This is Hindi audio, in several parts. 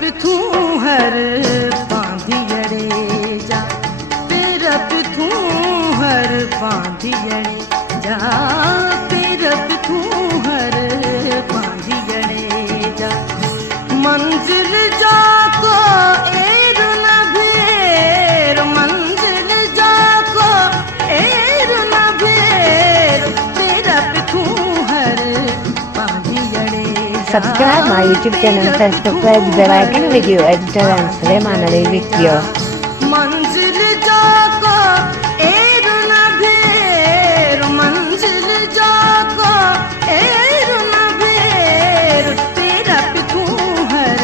पिथू हर बांधियड़े जा, तेरा पिथू हर बांधियड़े जा, तेरा पिथू हर बांधियड़े जा। मंजिल जाको एर न भेर, मंजिल जाको एर न भेर, तेरा पिथू हर बांधियड़े जा। Subscribe my YouTube channel, Facebook page, bell icon, video editor and Suleiman Ali video. मंजिल जाको एर न भेर, मंजिल जाको एर न भेर, तेरा पिथू हर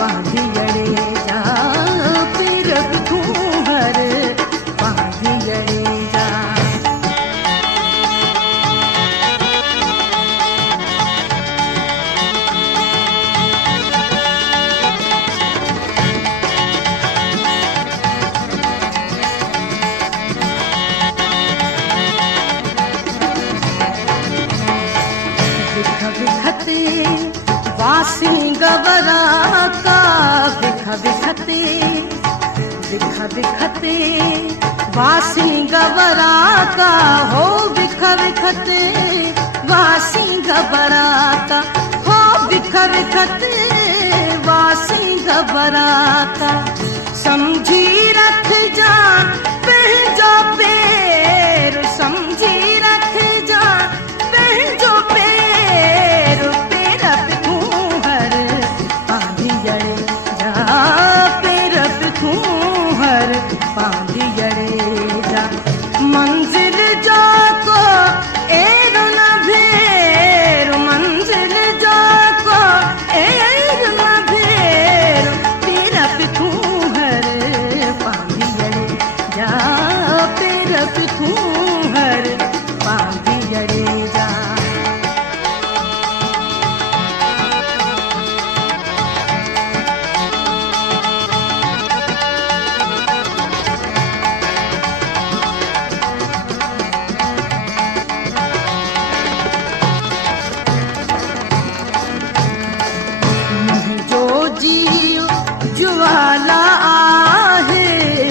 बांधियड़े जा, तेरा पिथू हर बांधियड़े जा। बिखते वासी गवरा का, बिखते बिखते वासी गवरा का हो, बिखते वासी गवरा का हो, बिखते वासी गवरा का। समझी रख जा पहजो पैर, समझी रख जा पहजो पैर, तेरा पिथू हर बांधियड़े जा, तेरा पिथू हर बांधियड़े जा। मंजिल जाको एर न भेर, मंजिल जाको एर न भेर, तेरा पिथू हर बांधियड़े जा, तेरा पिथू हर बांधियड़े जा। मुंहिंजो जीव ज्वाला आहे,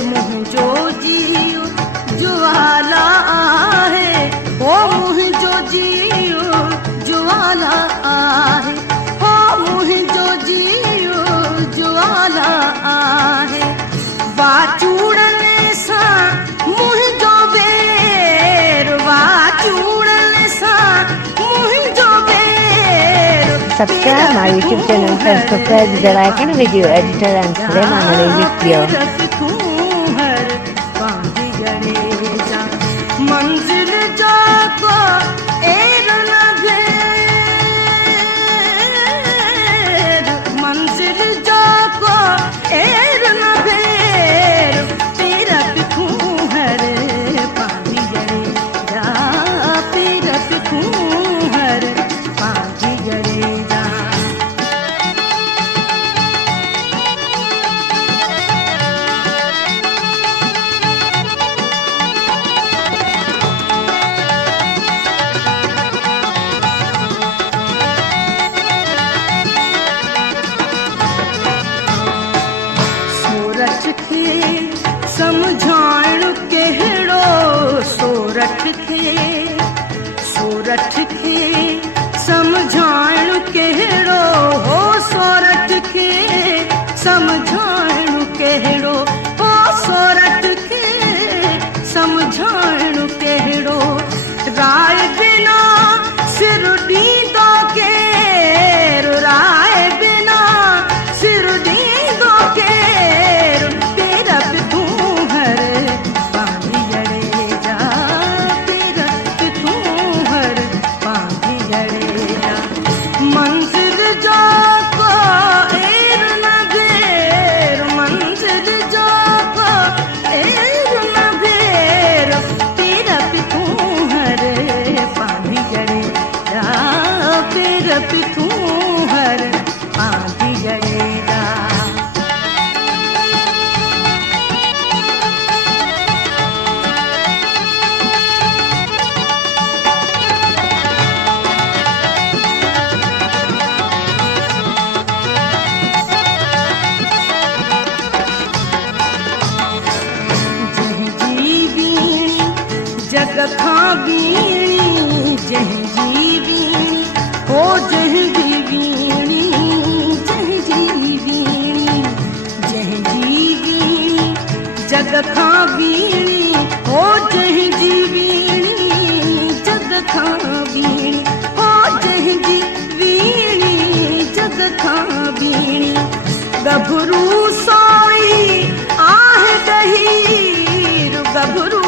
मुंहिंजो जीव ज्वाला आहे, ओ मुंहिंजो जीव ज्वाला आहे, ओ मुंहिंजो जीव ज्वाला आहे। वाचूड़ने सां मुंहिंजो बेर, वाचूड़ने सां मुंहिंजो बेर। Subscribe my YouTube channel, Facebook page, bell icon, video editor and Suleiman Ali video. पिथू हर बांधियड़े जा। मंजिल जाको एर न भेर, मंजिल जाको एर न भेर, तेरा पिथू हर बांधियड़े जा, तेरा पिथू हर बांधियड़े जा। सोरठ खे समझाइण कहिड़ो, सोरठ खे, सोरठ खे समझाइण कहिड़ो हो, सोरठ खे समझाइण कहिड़ो हो, सोरठ खे समझाइण कहिड़ो। राय बिना सिर ॾींदो केर, राय बिना सिर ॾींदो केर, तेरा पिथू हर बांधियड़े जा, तेरा बीणी जंहिंजी बीणी हो जंहिंजी बीणी जंहिंजी बीणी जंहिंजी बीणी जग खां बीणी हो जंहिंजी बीणी जग खां बीणी हो जंहिंजी बीणी जग खां बीणी गभरू सोई आहे ॾही गभरू